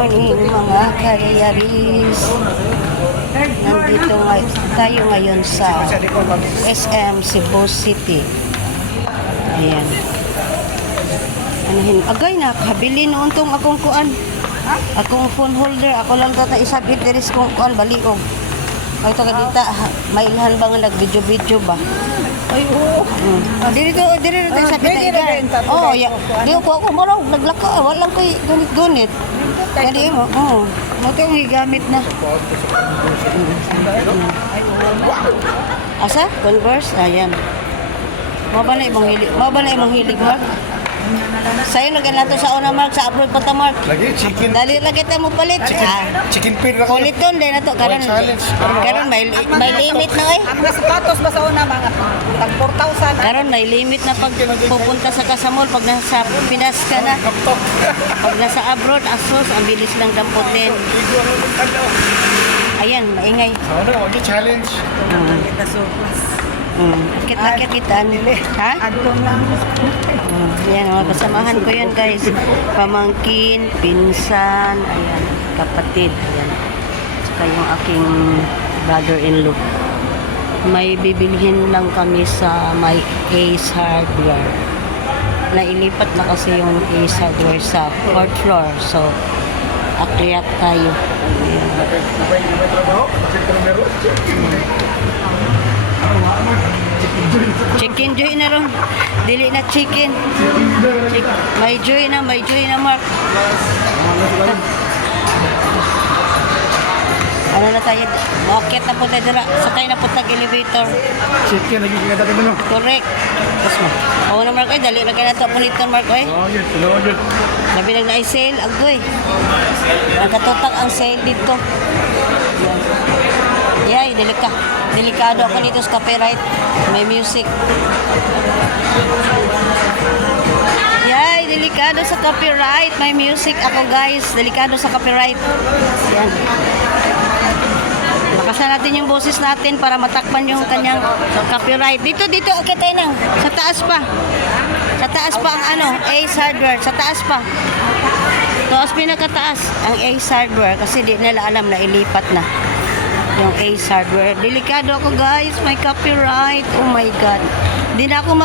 morning mga kayayaris. Nandito tayo ngayon sa SM Cebu City. Ayan. Anahin, agay na, kabili noon tong akong kuan. Akong phone holder, ako lang tata isabit diris kong kuan baliog. Ay to kadita, mailhan ba nga nag-video ba? Ay oo. Diri to isabit ta. Oh, ya. Di ko maraw naglaka, wala ko gunit-gunit. Kadi mo, mo tong gigamit na. Asa? Converse, ayan. Mo ba na imong hilig mo? Sa'yo na ganito sa una, Mark, sa abroad pa ta, Mark. Lagi, chicken. Dali lagi tayo mo palit. Chicken feed lang. Kulit doon din na to. Karon may limit na eh. Ang sapatos ba sa una, mga tag 4,000. Karon may limit na pag pupunta sa Kasamol, pag nasa Pinas ka na. Pag nasa abroad, asos, ang bilis lang damputin. Ayan, maingay. Ano, challenge. Kita surplus. Akit-akit kita. Ha? Adlong lang. Yan, mga kasamahan ko yan guys. Pamangkin, pinsan, ayan, kapatid, ayan. Saka yung aking brother-in-law. May bibilhin lang kami sa may Ace Hardware. Nailipat na kasi yung Ace Hardware sa 4th floor. So, akyat tayo. Ayan. Chicken joy na ron. Dili na chicken. May joy na, Mark. Ano na tayo? Makakit na po tayo dira. Sakay na po tag-elevator. Chicken, lagi kita ka mo. Correct. Oo na, Mark. Ay, dali na kayo na ito po nito, Mark. Ay. Sabi lang na ay sale. Agoy. Nagkatutak ang sale dito. Yay, delikado ako dito sa copyright. May music. Yay, delikado sa copyright. May music ako guys. Delikado sa copyright. Yan. Lakasan natin yung boses natin para matakpan yung kanyang copyright. Dito, okay tayo nang. Sa taas pa. Sa taas pa ang ano, Ace Hardware. Sa taas pa. Taas pinakataas ang Ace Hardware kasi di nila alam na ilipat na yung Ace Hardware. Delikado ako guys, may copyright. Oh my god. Di na ako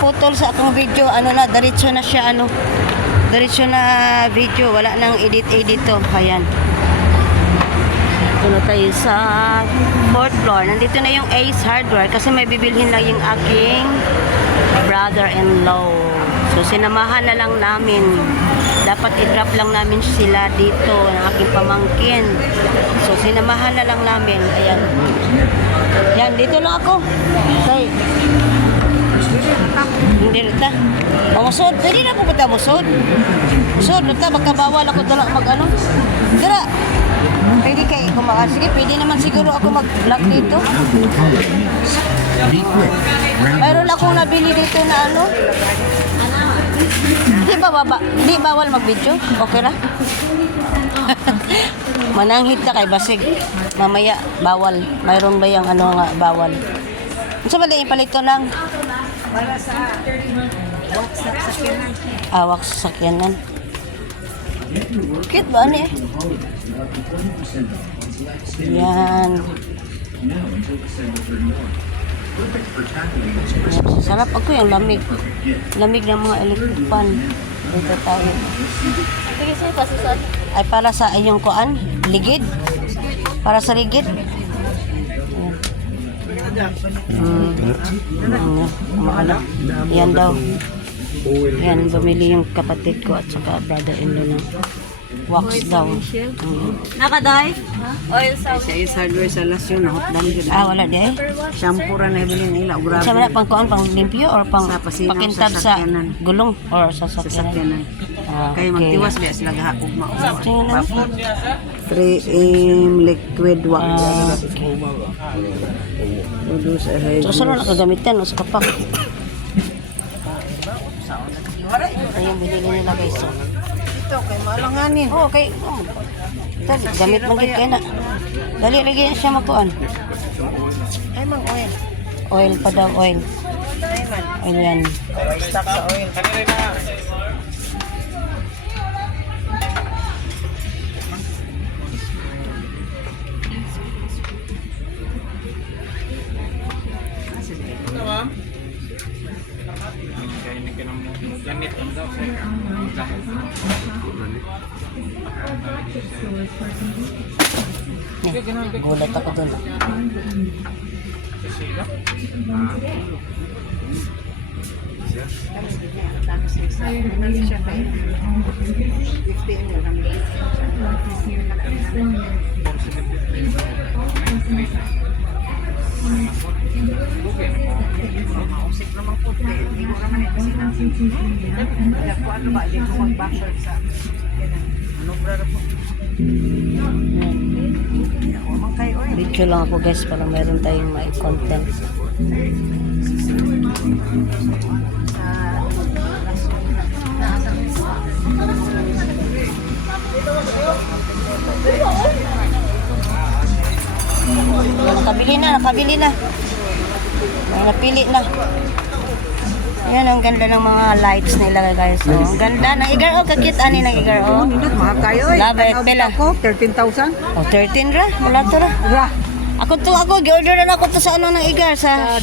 putol sa akong video. Ano na, diretso na siya diretso na video. Wala nang edit to. Ayan. Ito na tayo sa 4th floor. Nandito na yung Ace Hardware kasi may bibilhin lang yung aking brother-in-law. So sinamahan na lang namin. Dapat i-drop lang namin sila dito ng aking pamangkin. So, sinamahan na lang namin. Ayan. Yan, dito lang ako. Okay. Hindi rita. Musod. Pwede na po ba ito musod? Musod. Rita, magkabawal ako dala mag-ano. Dira. Pwede kayo kumakas. Sige, pwede naman siguro ako mag-vlog dito. Mayroon akong nabili dito na ano. Di bawal mag-video? Okay ra? Mananghit ka kay basig. Mamaya bawal. Mayroon ba yung ano nga bawal? Sa ba yung palito lang? Para sa wax sa sakyanan. Wax sa sakyanan. Cute ba ano eh? Yan. Sarap ako yung lamig. Lamig ng mga electric fan. Dito tayo. Ay para sa iyong kuan, ligid. Para sa ligid. Yan daw. Yan, bumili yung kapatid ko at saka brother-in-law na wax daw. Nakaday? Oil sa Ace Hardware sa lasyon na hotdan yun. Wala di eh. Shampoo ra na bilhin nila. Grabe. Sa mga pang kuan, pang limpyo or pang Sa pasinaw, pakintab sa sa sakyanan. gulong or sa Sa sakyanan. sakyanan. Kaya magtiwas ba sila gahapog mao. Tingnan lang. 3M liquid wax. Okay. Produce a hair. So, saan na nakagamitan sa kapak? Ayun, binili nila guys. So. ito kay malanganin. Okay. Gamit lang gid kay na. Dali lagi na siya makuan. Ay mang oil. Oil pa daw, oil. Ay man. Oil yan. Stock sa oil. Gulat ako dun. Video lang ako guys para meron tayong may content. Nakabili na. May napili na. Ayan, ang ganda ng mga lights nila guys. Oh. Ang ganda ng igar. Oh, kakit ani ng igar. Oh. Nindot mahal kayo eh. Love it, pila. Ko 13,000. Oh, 13 ra. Wala to ra. Ra. Ako, gi-orderan ako to sa ano ng igar. Sa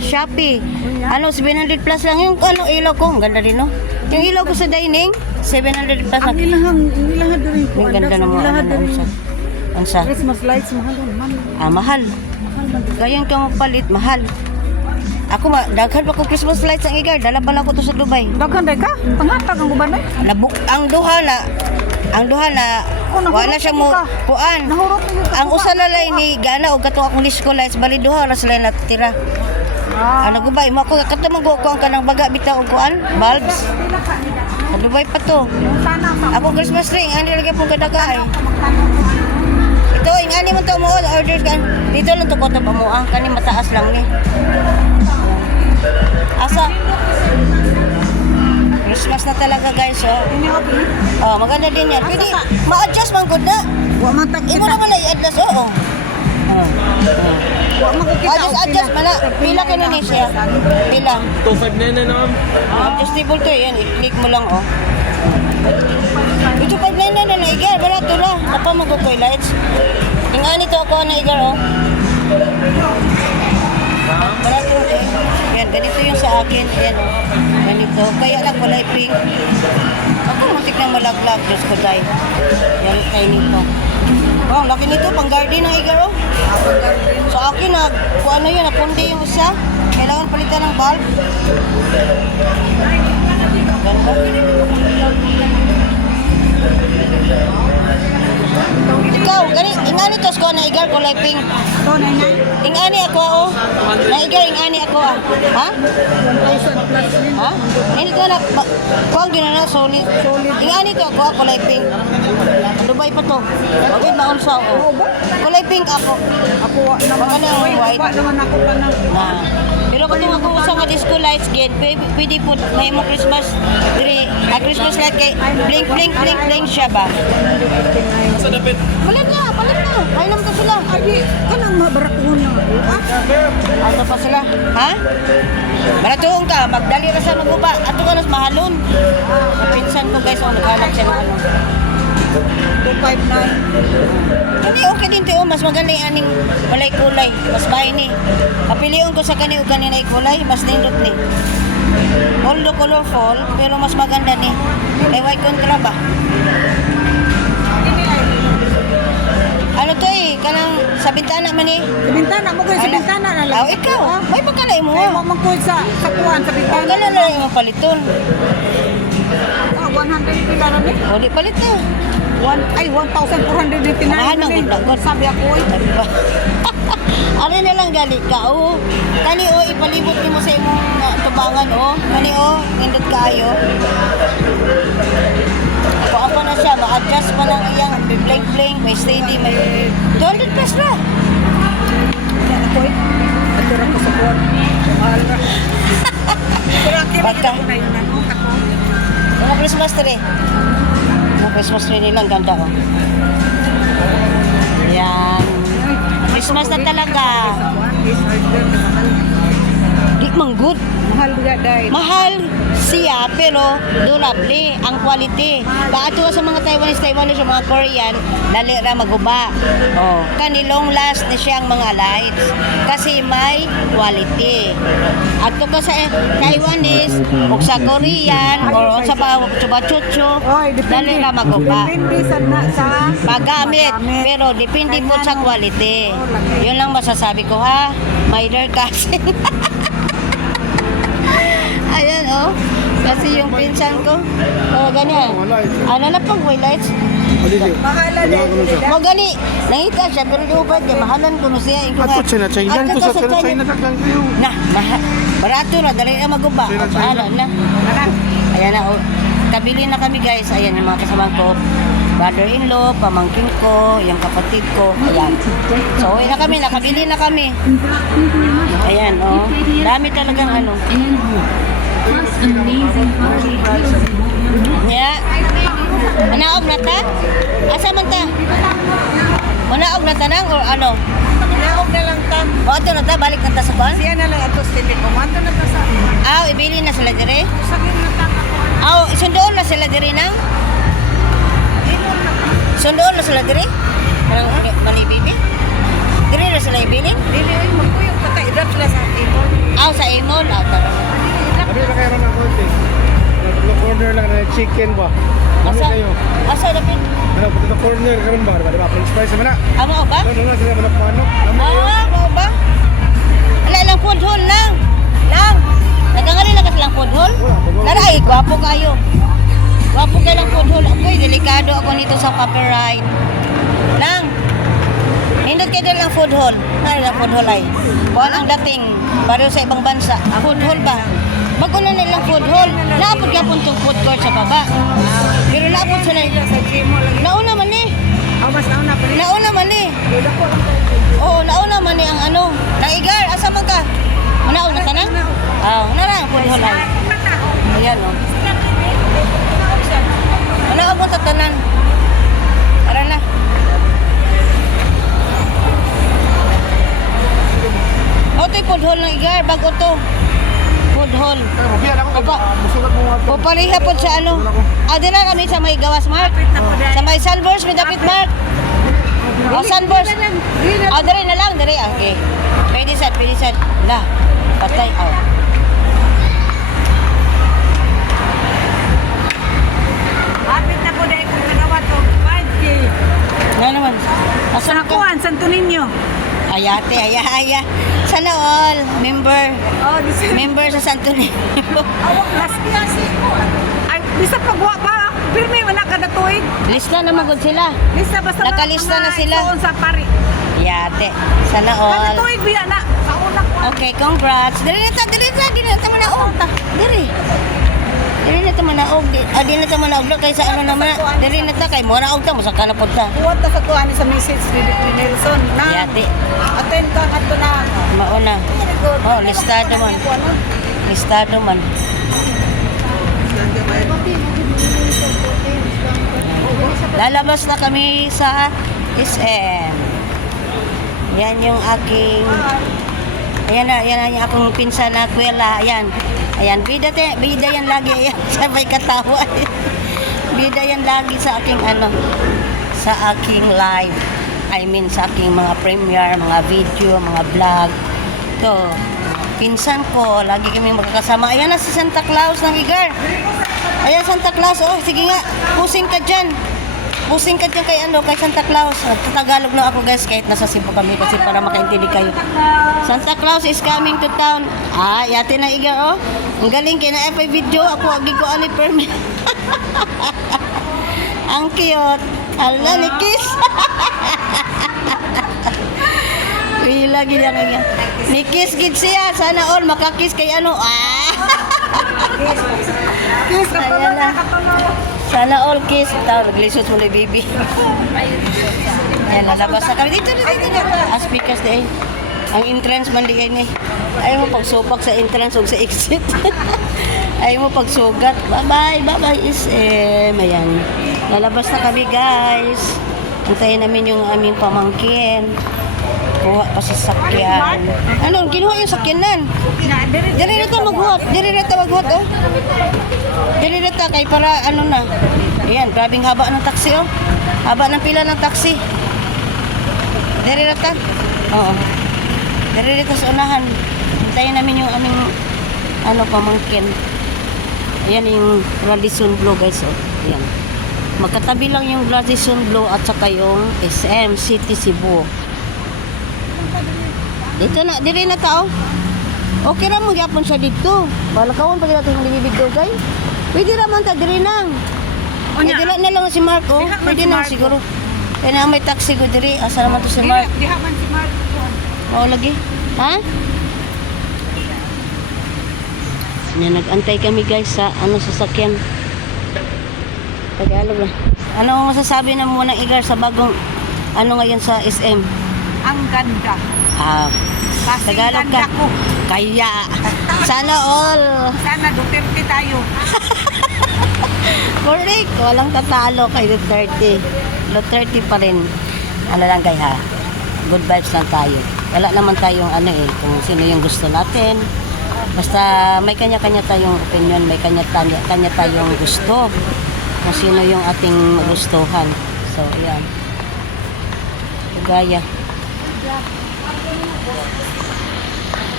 Shopee. Ano, 700 plus lang yung ano, ilaw ko. Ang ganda rin, no? Yung ilaw ko sa dining, 700 plus lang. Ang ilahad din ko. Ang ganda ng mga ano. Ang sa. Christmas lights mahal naman. Mahal. Gayon ka magpalit, mahal. Ako daghan pa ko Christmas lights ang igar. Dala pala ko to sa Dubai. Daghan day ka? Pangatag ang uban eh. Ang duha na wala siya mo puan. Nahurot na yun. Ang usa na lang ni gana og kato akong disco lights bali duha ra sila natira. Ano gubay mo ako kato magko ang kanang baga bitaw og kuan bulbs. Sa Dubai pa to. Ako Christmas tree ani lagi pong kadagay. Ito ingani man to mo order kan. Dito lang to ko to pamuang kani mataas lang ni. Asa Christmas na talaga guys, oh. Oh, maganda din yan. Pwede, ma-adjust man good na. Wa man tak Imo naman na i-adjust, oo. Wa man ko kita. Adjust man na. Pila ka na ni siya. Pila. 2.5 na yan, ano? Adjustable to yan. I-click mo lang, oh. Ito 599 na igar. Wala to na. Napa mag-toy lights. Ingani to ako na igar, oh. Wala to, eh. Yan, ganito yung sa akin. Ayan, oh. Ganito. Kaya lang kulay pink. Ako muntik na malaglag. Diyos ko, day. Yan, kayo nito. Oh, laki nito. Pang garden ng igar, oh. Sa akin, kung ano yun, napundi yung isa. Kailangan palitan ng bulb. Ganda. Ikaw, ingani tos ko na igar kulay pink. Ingani ako, oh. Na igar, ingani ako, ah. Ha? 1,000 plus din. Ha? Hindi ko na, kuwang ginana, solid. Ingani to ako, kulay pink. Dubai pa to. Okay, maunsa ako. Kulay pink ako. Ako wa naman. Baka na yung white. Wa naman ako pa na. Na. Pero kung ako sa mga disco lights, pwede po, may mo Christmas, Christmas light kay blink, blink, blink, blink siya ba? Sa dapit. Palit na. Kaya naman to sila. Ay, kanang mabarakon na. Ano pa sila? Ha? Maratuong ka, magdali ra sa maguba. Ato ka nas mahalon. Pinsan ko guys, naghanap siya ng ano. 259. Hindi, okay din to. Mas maganda yung aning walay kulay. Mas bahay ni. Kapiliyon ko sa kani o kanina kulay, mas nindot ni. Although colorful, pero mas maganda ni. Ay, white kontra ba? Ano to eh? Kanang sa bintana man eh. Sa bintana mo ko sa bintana na lang. Oh, ikaw. May pagkalay mo. Ay, mo ko sa kuan sa bintana. Pagkalay na lang yung paliton. 100 pila na ni. O, di palit na. 1,489. Mahal man gud dagot. Sabi ako eh. Ano na lang gali ka, oh. Kani, oh, ipalibot ni mo sa imong tubangan, oh. Kani, oh, indot kaayo. Ako na siya, ma-adjust pa ng iyang blank-blank, may steady, may 200 pesos na. Ako eh. Atura ko sa kuan. Mahal na. Baka, Ay, ano ako. mga Christmas tree. Mga Christmas tree nilang ganda, oh. Yan. Christmas na talaga. Is order na mahal. Di man good. Mahal ga dai. Mahal. siya, pero durable ang quality. Baato sa mga Taiwanese, sa mga Korean, dali ra maguba. Oh, kanilong last na siyang mga lights kasi may quality. Ato ka sa Taiwanese o sa Korean o sa chuba-chucho, Oy, dali ra maguba. Depende sa Paggamit, pero depende po sa quality. Yun lang masasabi ko ha. Minor kasi. Ayan oh. Kasi yung pinsan ko, ganyan. Ano na pang lights? Mahala din. Mo gani, nangita siya pero di ubad niya, mahalan ko no siya. Ato China, China. Ato Ato sa sa China, dagang kayo. Na, barato na, dali na maguba. China. Mahalan na. Ayan na oh. Kabili na kami guys. Ayan yung mga kasama ko. Brother-in-law, pamangkin ko, yung kapatid ko. Ayan. So, uwi na kami. Nakabili na kami. Ayan, oh. Dami talagang ano. Yeah. Manaog na ta? Asa man ta? Manaog na ta nang or ano? Naog na lang ta. O, ito na ta? Balik na ta sa kwan? Siya na lang ato sili ko. Mato na ta sa. Ibili na sila dire? Sakin na ta ako. Sundoon na sila dire nang? Sundoon na sila dire? Manibibi? Dire na sila ibili? Dili ay magkuyog pa tayo. Idap sila sa table. Sa Imol? Tara. Sabi na kayo ng konti. Corner lang na chicken ba? Kami kayo. Asa na pin? Ano, puto na corner karon ba? Di ba? French fries naman na. Amo ba? Ano na sila manok manok. Mo ba? Wala lang food hall lang. Lang. Nagangali lang kasi lang food hall. Lara ay, gwapo kayo. Gwapo kayo lang food hall. Ako'y delikado ako nito sa copyright. Lang. Hindot kayo lang food hall. Ay, lang food hall ay. Kuhan ang dating. Pareho sa ibang bansa. Food hall ba? Bago na nilang food hall. Naapod ka tong food court sa baba. Pero naapod sila. Nauna man eh. Mas nauna pa rin. Nauna man eh. Oo, nauna man eh ang ano. Naigar, asa man ka? Manaog na ka na? Nara ang food hall ay. Ayan o. Manaog mo tatanan. Tara na. Ito'y food hall ng Igar, bago to. Food hall. Mabiyan ako. Musugat mo nga. O pariha po sa ano. Dila kami sa may Gawas Mark. Sa may Sunburst, may Dapit Mark. Sunburst. Dire na lang, dire. Okay. Pwede sad. La, patay. Apit na ko dahil kung nagawa to. 5K. Na naman. Sa nakuhan, Santo Niño. Ayate, aya. Sana all, member. Oh, di sa... Member sa Santo Niño. Awak, last klase ko. Ay, di sa pagwa pa. Pirmi, wala ka natuig. Lista na magod sila. Lista basta Nakalista na sila. Soon sa pari. Yate. Sana all. Natuig biya na. Sa una ko. Okay, congrats. Dili na ta manaog. Dili na ta manaog. Di na ta manaog kay sa ano naman. Dili na ta kay manaog ta mo sa kanapod ta. Huwag ta sa kuhan sa message ni Nelson. Na, Yate. attend ka ato na. Mauna. Oh, listado man. Listado man. Lalabas na kami sa SM. Yan yung aking yan na yung akong pinsan na kwela. Ayan. Bida yan lagi. Ayan, sabay katawa. Bida yan lagi sa aking sa aking live. I mean sa aking mga premiere, mga video, mga vlog. To, pinsan ko, lagi kami magkakasama. Ayan na si Santa Claus ng Igar. Ayan Santa Claus, oh, sige nga, pusing ka dyan. Pusing ka dyan kay Santa Claus. Tagalog na ako guys, kahit nasa Cebu kami kasi para makaintindi kayo. Santa Claus is coming to town. Yate na Igar, oh. Ang galing, kina-FI video, ako agi ko ani permit. Ang cute. Hala ni Kiss. Lagi niya kanya. Ni Kiss gid siya. Sana all makakiss kay ano. Kiss, Ayan na. Sana all kiss. Tawag, naglisod mo na baby. Ayan, lalabas na kami. Dito. Aspikas na eh. Ang entrance man di yan eh. Ayaw mo pagsupak sa entrance o sa exit. Ayaw mo pagsugat. Bye-bye SM. Ayan. Lalabas na kami guys. Antayin namin yung aming pamangkin. Kuha pa sa sakyan. Ano, kinuha yung sakyanan. Dili na ta maghuot. Dili na ta maghuot, oh. Dili na ta, kay para ano na. Ayan, grabing haba ng taxi, oh. Haba ng pila ng taxi. Dili na ta. Oo. Dili na ta sa unahan. Hintayin namin yung aming ano, pamangkin. Ayan yung Radisson Blu, guys, oh. Ayan. Magkatabi lang yung Radisson Blu at saka yung SM City Cebu. Dito na, dili na tao. Okay ra mo gyapon siya dito. Balakawon pag natin hindi video guys. Pwede ra man ta diri nang. Unya. Dili na lang si Marco. Diha man Pwede si na Marco. siguro. Kaya na may taxi ko diri. Asa naman to si Mark? Diha man si Mark. Oo lagi. Ha? Yan, nag-antay kami guys sa ano sasakyan. Tagalog lang. Ano ang masasabi na muna Igar sa bagong ano ngayon sa SM? Ang ganda. Ah, Kasi Tagalog ganda ka. ko. Kaya. Sana all. Sana Duterte tayo. Correct. Walang tatalo kay Duterte. Duterte pa rin. Ano lang guys ha. Good vibes lang tayo. Wala naman tayong ano eh. Kung sino yung gusto natin. Basta may kanya-kanya tayong opinion. May kanya-kanya tayong gusto. Kung sino yung ating gustuhan. So, ayan. Gaya.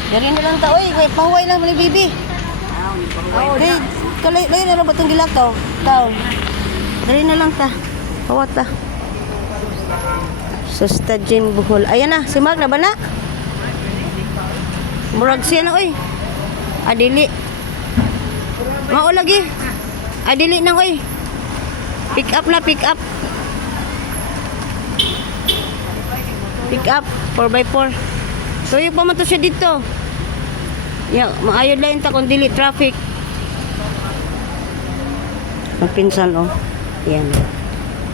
Dari na lang ta, oy, pahuway lang ni bibi. Day, kalay na lang ba itong gilakaw? Tao. Dari na lang ta. Pawat ta. Sustadjin Bohol. Ayan na, si Mark na ba na? Murag siya na, oy. Adili. Mao lagi. Adili na, oy. Pick up na, pick up. Pick up, 4x4. So yung pamato siya dito. Ya, maayod lang ta kung dili traffic. Ang pinsan oh. Yan.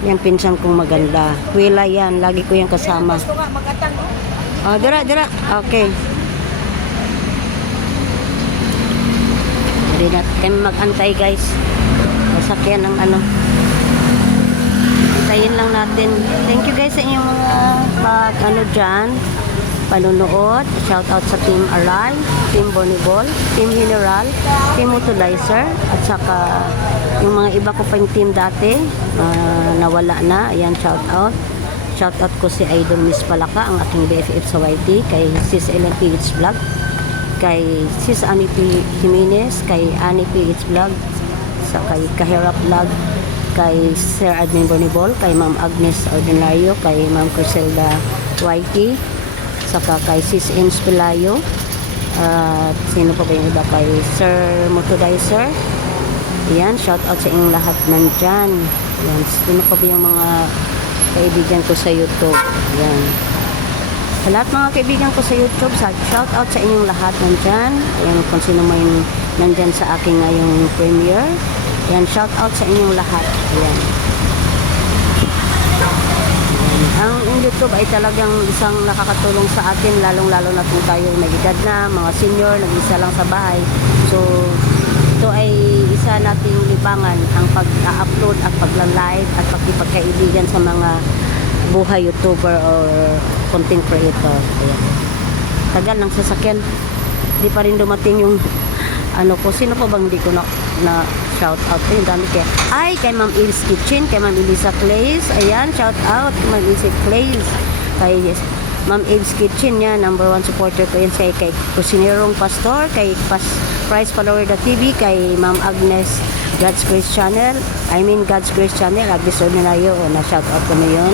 Yan pinsan kong maganda. Wila yan, lagi ko yung kasama. Oh, dira. Okay. Hindi na kami mag-antay guys. Masakyan ang ano. Antayin lang natin. Thank you guys sa inyong mga ano dyan. Panunood. Shout out sa Team Aral, Team Bonibol, Team General, Team Utilizer, at saka yung mga iba ko pa yung team dati nawala na. Ayan, shout out. Shout out ko si Idol Miss Palaka, ang aking BFF sa YT, kay Sis Ellen PH Vlog, kay Sis Annie P. Jimenez, kay Annie PH Vlog, sa kay Kahirap Vlog, kay Sir Admin Bonibol, kay Ma'am Agnes Ordinario, kay Ma'am Criselda YT, saka kay Sis Ins Pelayo, at sino pa ba yung iba, kay Sir Motodizer. Ayan, shout out sa inyong lahat nandyan. Ayan, sino pa ba yung mga kaibigan ko sa YouTube. Ayan, sa lahat mga kaibigan ko sa YouTube, shout out sa inyong lahat nandyan. Ayan, kung sino may nandyan sa aking ngayong premiere. Ayan, shout out sa inyong lahat. Ayan. Ang YouTube ay talagang isang nakakatulong sa atin, lalong-lalo na kung tayo may edad na, mga senior, nag-isa lang sa bahay. So, ito ay isa nating libangan, ang pag-upload at pag-live at pagkipagkaibigan sa mga buhay YouTuber or content creator. Ayan. Tagal ng sasakyan. Di pa rin dumating yung ano ko. Sino pa bang di ko na shout out? Ayun, dami kaya. Ay, kay Ma'am Il's Kitchen, kay Ma'am Elisa Clays. Ayan, shout out kay Ma'am Elisa Clays. Kay Ma'am Il's Kitchen niya, number 1 supporter ko yan. Kay Kusinerong Pastor, kay Price Follower TV, kay Ma'am Agnes God's Grace Channel. God's Grace Channel, Agnes Ordinario. O, na-shout out ko na yun.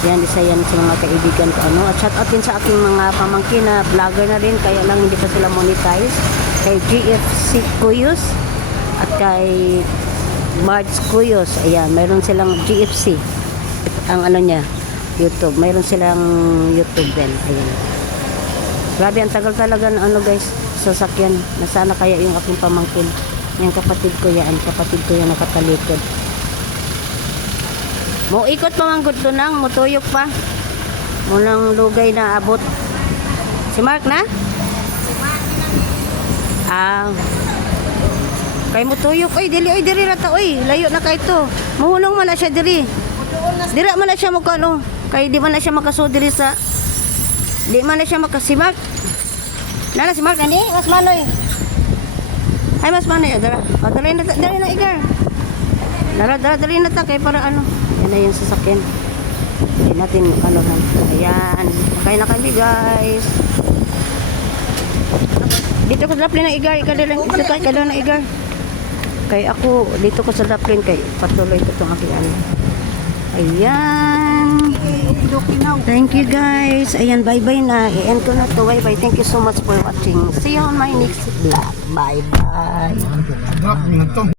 Yan, isa yan sa mga kaibigan ko. At shout out din sa aking mga pamangkin na vlogger na rin, kaya lang hindi pa sila monetize. Kay GFC Cuyos at kay Marge Cuyos. Ayan, mayroon silang GFC. Ang ano niya, YouTube. Mayroon silang YouTube din. Ayan. Grabe, ang tagal talaga ng ano guys, sasakyan. Nasana kaya yung aking pamangkin. Yung kapatid ko yan. Kapatid ko yan nakatalikod. Mo ikot pa man gud nang mutuyok pa. Munang lugay na abot. Si Mark na? Kay mutuyok oy dili ra ta oy. Layo na kay to. Muhulong man na siya diri. Dira man na siya mo kano. Kay di man na siya makasud diri sa Di man na siya makasimak. Nana si Mark, hindi? Mas manoy. Ay, mas manoy. Dara na, Igar. Dali na ta, kaya para ano. Yan na yung sasakyan. Hindi natin, ano man. Ayan. Nakay na kami, guys. Dito ko sa daplin ng Igar. Ikaw na Igar. Kaya ako, dito ko sa daplin. Kaya patuloy ko itong aking ano. Ayan. Thank you guys. Ayan, bye-bye na. I-end ko na to. Bye-bye. Thank you so much for watching. See you on my next vlog. Bye-bye.